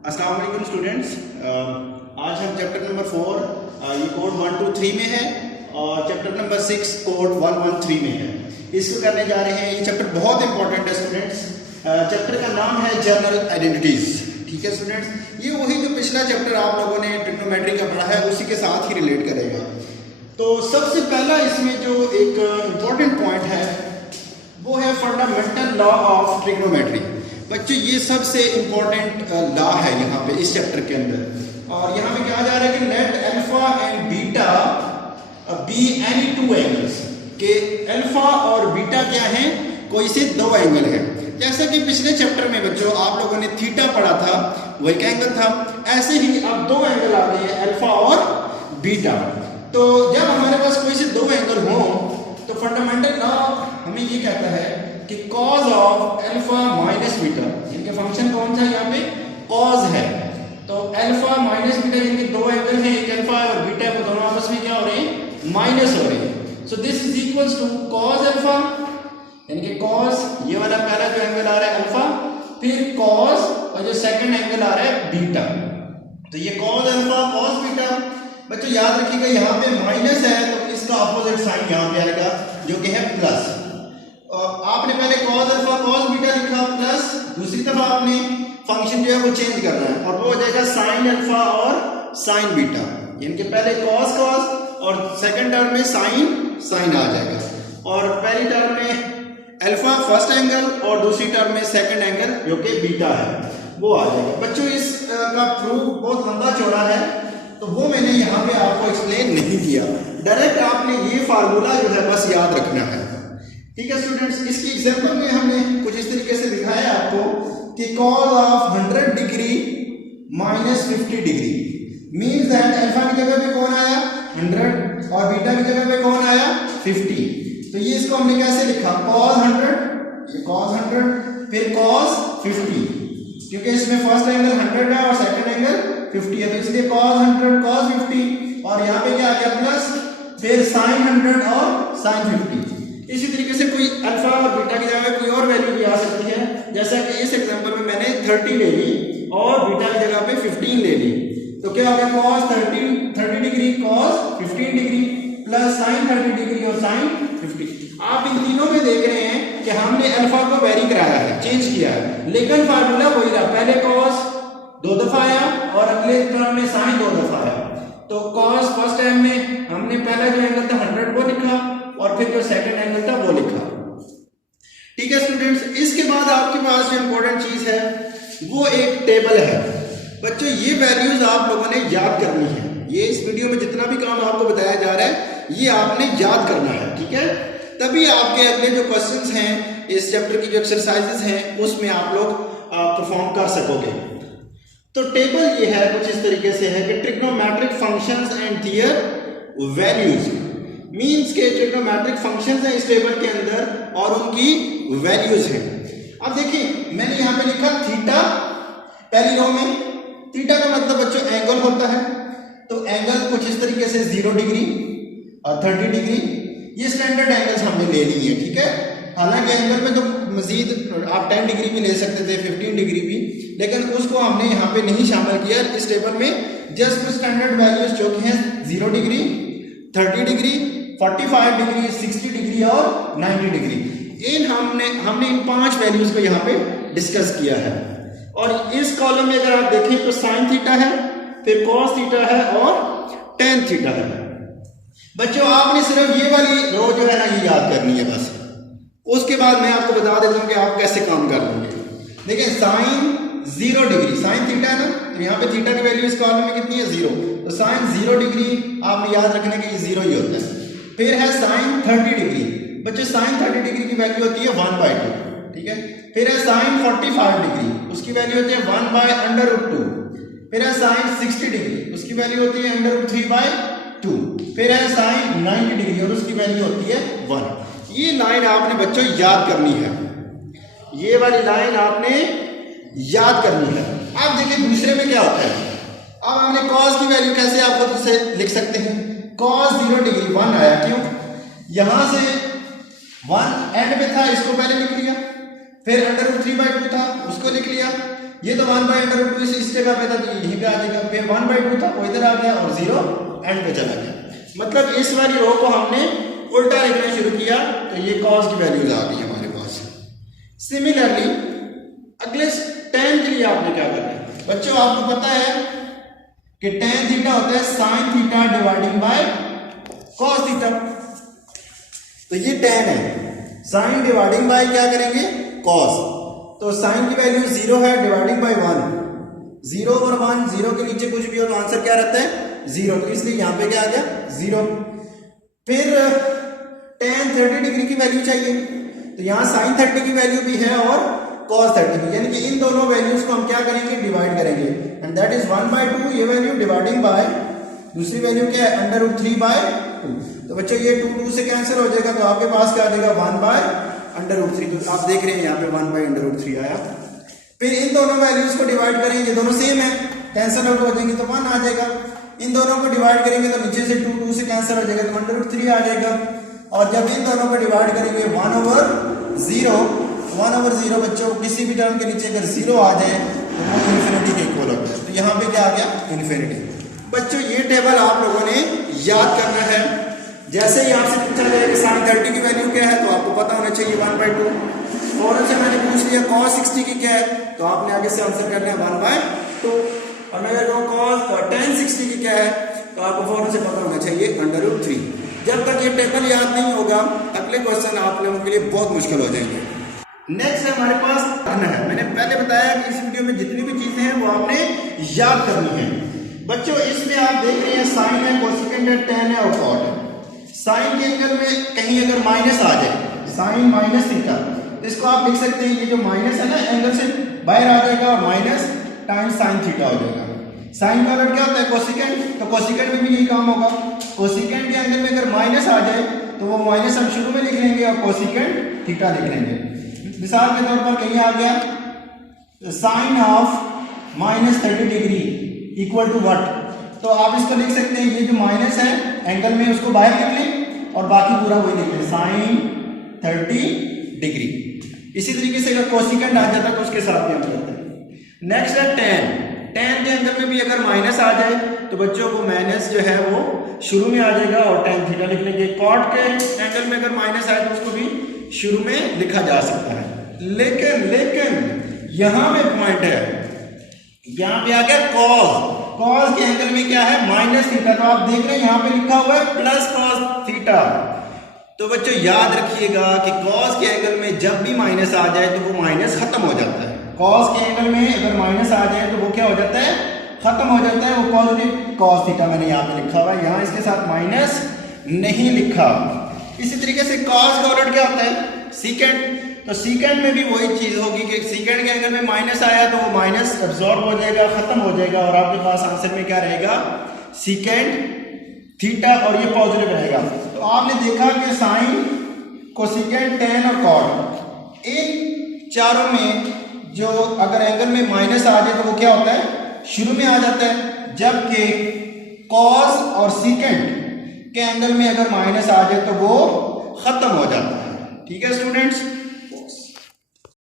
अस्सलाम वालेकुम स्टूडेंट्स। आज हम चैप्टर नंबर 4 ये कोड 1 to 3 में है और चैप्टर नंबर 6 कोड 113 में है। इसको करने जा रहे हैं। ये चैप्टर बहुत इंपॉर्टेंट है स्टूडेंट्स। चैप्टर का नाम है जनरल आइडेंटिटीज। ठीक है स्टूडेंट्स, ये वही जो पिछला चैप्टर आप लोगों ने ट्रिग्नोमेट्री का पढ़ा है उसी के साथ ही रिलेट करेगा। तो सबसे पहला इसमें जो एक इम्पॉर्टेंट पॉइंट है वो है फंडामेंटल लॉ ऑफ ट्रिग्नोमेट्री। बच्चों ये सबसे इम्पोर्टेंट लॉ है यहाँ पे इस चैप्टर के अंदर। और यहाँ पे क्या जा रहा है कि let alpha and beta be any two angles, के अल्फा और बीटा क्या है, कोई से दो एंगल है। जैसा कि पिछले चैप्टर में बच्चों आप लोगों ने थीटा पढ़ा था, वो एक एंगल था। ऐसे ही अब दो एंगल आ गए हैं, अल्फा और बीटा। तो जब हमारे पास कोई से दो एंगल हो तो फंडामेंटल लॉ हमें ये कहता है कि cause of alpha minus beta, इनके फंक्शन कौन सा यहाँ पे कॉज है। तो अल्फा माइनस बीटा इनके दो एंगल हैं, एक अल्फा और बीटा, को दोनों आपस में क्या हो रहे हैं, माइनस हो रहे हैं। So this is equals to cos alpha, यानी कि कॉज ये वाला पहला जो एंगल आ रहा है अल्फा, फिर कॉज और जो सेकंड एंगल आ रहा है बीटा। तो ये कॉज अल्फा कॉज बीटा। बच्चों याद रखिएगा यहाँ पे माइनस है तो इसका ऑपोजिट साइन यहाँ पे आएगा जो कि है प्लस। आपने पहले कॉस अल्फा कॉस बीटा लिखा प्लस, दूसरी तरफ आपने फंक्शन जो है वो चेंज करना है और वो हो जाएगा साइन अल्फा और साइन बीटा। यानी कि पहले कॉस कॉस और सेकंड टर्म में साइन साइन आ जाएगा और पहली टर्म में अल्फा फर्स्ट एंगल और दूसरी टर्म में सेकंड एंगल जो कि बीटा है वो आ जाएगा। बच्चों इस का प्रूफ बहुत लंबा चौड़ा है तो वो मैंने यहाँ पे आपको एक्सप्लेन नहीं किया। डायरेक्ट आपने ये फार्मूला जो है बस याद रखना है। ठीक है स्टूडेंट्स, इसकी एग्जांपल में हमने कुछ इस तरीके से दिखाया आपको कि cos of 100 degree minus 50 degree means that alpha की जगह पे कौन आया 100 और बीटा की जगह पे कौन आया 50। तो ये इसको हमने कैसे लिखा, cos 100, ये cos 100 फिर cos 50, क्योंकि इसमें फर्स्ट एंगल 100 है और सेकंड एंगल 50 है तो इसलिए cos 100 cos 50 और यहाँ पे क्या आ गया प्लस, फिर sin 100 और sin 50। इसी तरीके से कोई अल्फा और बीटा की जगह कोई और वैल्यू भी आ सकती है, जैसा कि इस एग्जांपल में मैंने 30 ले ली और बीटा की जगह पे 15 ले ली। तो क्या हो गया cos 30 degree cos 15 degree plus sin 30 degree और sin 50। आप इन तीनों में देख रहे हैं कि हमने अल्फा को वेरी कराया है, चेंज किया है, लेकिन फार्मूला वही रहा। पहले cos 2 दफा आया और अगले टर्म में sin 2 दफा आया। तो cos फर्स्ट टाइम में हमने पहला जो एंगल था 100 वो लिखा और फिर जो सेकंड एंगल था वो लिखा। ठीक है स्टूडेंट्स, इसके बाद आपके पास जो इंपॉर्टेंट चीज है वो एक टेबल है। बच्चों ये वैल्यूज आप लोगों ने याद करनी है। ये इस वीडियो में जितना भी काम आपको बताया जा रहा है ये आपने याद करना है। ठीक है, तभी आपके अगले जो क्वेश्चंस हैं इस चैप्टर की जो एक्सरसाइजेस हैं उसमें आप लोग परफॉर्म कर सकोगे। तो टेबल ये है कुछ इस तरीके से है कि trigonometric functions and there values, means के ट्रिग्नोमेट्रिक फंक्शंस हैं इस टेबल के अंदर और उनकी वैल्यूज हैं। अब देखिए मैंने यहाँ पे लिखा थीटा पहली रो में। थीटा का मतलब बच्चों एंगल होता है, तो एंगल कुछ इस तरीके से 0 डिग्री और 30 डिग्री, ये स्टैंडर्ड एंगल्स हमने ले लिए। ठीक है, हालांकि एंगल में तो मजीद आप 10 डिग्री भी ले सकते थे, 15 डिग्री भी, लेकिन उसको हमने यहाँ पे नहीं शामिल किया इस टेबल में। जस्ट स्टैंडर्ड वैल्यूज जो कि हैं 0 डिग्री 30 डिग्री 45 डिग्री 60 डिग्री और 90 डिग्री, हमने इन 5 वैल्यूज को यहाँ पे डिस्कस किया है। और इस कॉलम में अगर आप देखें तो साइन थीटा है, फिर कॉस थीटा है और टेन थीटा है। बच्चों आपने सिर्फ ये वाली रो जो है ना ये याद करनी है बस, उसके बाद मैं आपको बता देता हूँ कि आप कैसे काम कर लोगे। देखिए साइन 0 डिग्री साइन थीटा है ना, तो यहाँ पे थीटा की वैल्यू इस कॉलम में कितनी है 0, तो साइन 0 डिग्री आपने याद रखना कि ये 0 ही होता है। फिर है साइन 30 डिग्री, बच्चे साइन 30 डिग्री की वैल्यू होती है 1/2। ठीक है, फिर है साइन 45 डिग्री, उसकी वैल्यू होती है 1/√2। फिर है साइन 60 डिग्री, उसकी वैल्यू होती है √3/2। फिर है साइन 90 डिग्री और उसकी वैल्यू होती है 1। ये लाइन आपने बच्चों याद करनी है, ये वाली लाइन आपने याद करनी है। अब देखिए दूसरे में क्या होता है। अब हमने cos की वैल्यू कैसे आप खुद से लिख सकते हैं, cos 0 डिग्री 1 आया, क्यों, यहां से 1 एंड में था इसको पहले लिख लिया, फिर √3/2 था उसको लिख लिया, ये तो 1/√2 इस जगह पे था तो यहीं पे आ जाएगा, फिर 1/2 था वो इधर आ गया और 0 एंड पे चला गया। मतलब इस वाली रो को हमने उल्टा लिखना शुरू किया तो ये कॉस की वैल्यूज आ गई हमारे पास। सिमिलरली अगले tan के लिए आपने क्या करना है बच्चों, आपको पता है कि tan थीटा होता है sin theta dividing by cos theta. तो ये tan है, sin डिवाइडिंग बाय क्या करेंगे cos, तो sin की वैल्यू 0 है डिवाइडिंग बाय 1, 0 और 1, 0 के नीचे कुछ भी हो तो आंसर क्या रहता है 0, तो इसलिए यहां पे क्या आ गया 0। फिर tan 30 डिग्री की वैल्यू चाहिए तो यहां sin 30 की वैल्यू भी है और cos 30 की, यानी कि इन दोनों वैल्यूज को हम क्या करेंगे डिवाइड करेंगे, एंड दैट इज 1/2 ये वैल्यू डिवाइडिंग बाय दूसरी वैल्यू क्या है √3/2। तो बच्चों ये 2 से कैंसिल हो जाएगा तो आपके पास क्या आ जाएगा 1/√3। तो आप देख रहे हैं यहाँ पे 1/√3 आया। फिर इन दोनों वैल्यूज को डिवाइड करेंगे, ये दोनों सेम है, कैंसिल आउट हो जाएंगे तो 1 आ जाएगा। इन दोनों को डिवाइड करेंगे तो नीचे से 2 से कैंसिल हो जाएगा तो 1/3 आ जाएगा। और जब इन दोनों को डिवाइड करेंगे 1/0 बच्चों किसी भी टर्म के नीचे अगर 0 आ जाए तो वो इन्फिनिटी के इक्वल होता है। तो यहाँ पे क्या आ गया इन्फिनिटी। बच्चों ये टेबल आप लोगों ने याद करना है। जैसे ही आपसे पूछा जाए कि sin 30 की वैल्यू क्या है तो आपको पता होना चाहिए 1/2। फौरन से मैंने पूछ लिया cos 60 की क्या है तो आपने आगे से आंसर करना है 1/2। और मैं कहता हूँ cos tan 60 की क्या है तो आपको फौरन से पता होना चाहिए √3। जब तक ये टेबल याद नहीं होगा अगले क्वेश्चन आप लोगों के लिए बहुत मुश्किल हो जाएंगे। नेक्स्ट है हमारे पास करना है, मैंने पहले बताया कि इस वीडियो में जितनी भी चीजें हैं वो आपने याद करनी है। बच्चों इसमें आप देख रहे हैं साइन है, कोसेकेंट है, tan है और cot है। साइन के एंगल में कहीं अगर माइनस आ जाए साइन माइनस थीटा तो इसको आप लिख सकते हैं ये जो माइनस है ना एंगल से बाहर आ जाएगा और माइनस टाइम्स साइन थीटा हो जाएगा। साइन का अगर क्या होता है कोसेकेंट, तो कोसेकेंट में भी यही काम होगा। कोसेकेंट के एंगल में अगर माइनस आ जाए तो वो माइनस हम शुरू में लिख लेंगे और कोसेकेंट थीटा लिख लेंगे। मिसाल के तौर पर कहीं आ गया sine of -30 degree equal to what, तो आप इसको लिख सकते हैं ये जो माइनस है एंगल में उसको बाहर लिख लें और बाकी पूरा वही लिख लें साइन 30 डिग्री। इसी तरीके से अगर कोसेकेंट आ जाता तो उसके साथ भी हम करते हैं। नेक्स्ट है tan के एंगल में भी अगर माइनस आ जाए तो बच्चों को माइनस जो है वो शुरू में आ जाएगा और tan थीटा लिख लेंगे। कॉट के एंगल में अगर माइनस आए तो उसको भी शुरू में लिखा जा सकता है। लेकिन यहां में पॉइंट है, यहां पे आ गया cos के एंगल में क्या है माइनस थीटा, तो आप देख रहे हैं यहां पे लिखा हुआ है प्लस cos थीटा। तो बच्चों याद रखिएगा कि cos के एंगल में जब भी माइनस आ जाए तो वो माइनस खत्म हो जाता है। cos के एंगल में अगर माइनस आ जाए तो वो क्या हो जाता है खत्म हो जाता है, वो पॉजिटिव cos थीटा मैंने यहाँ पे लिखा हुआ है, यहाँ इसके साथ माइनस नहीं लिखा। इसी तरीके से cos का उलट क्या होता है सीकेंट, तो सीकेंट में भी वही चीज होगी कि सीकेंट के एंगल में माइनस आया तो वो माइनस एब्जॉर्ब हो जाएगा, खत्म हो जाएगा और आपके पास आंसर में क्या रहेगा सीकेंट थीटा और ये पॉजिटिव रहेगा। तो आपने देखा कि साइन कोसेकेंट tan और cot इन चारों में जो अगर एंगल में माइनस आ जाए तो वो क्या होता है शुरू में आ जाता है, जबकि cos और सीकेंट के एंगल में अगर माइनस आ जाए तो वो खत्म हो जाता है। ठीक है स्टूडेंट्स।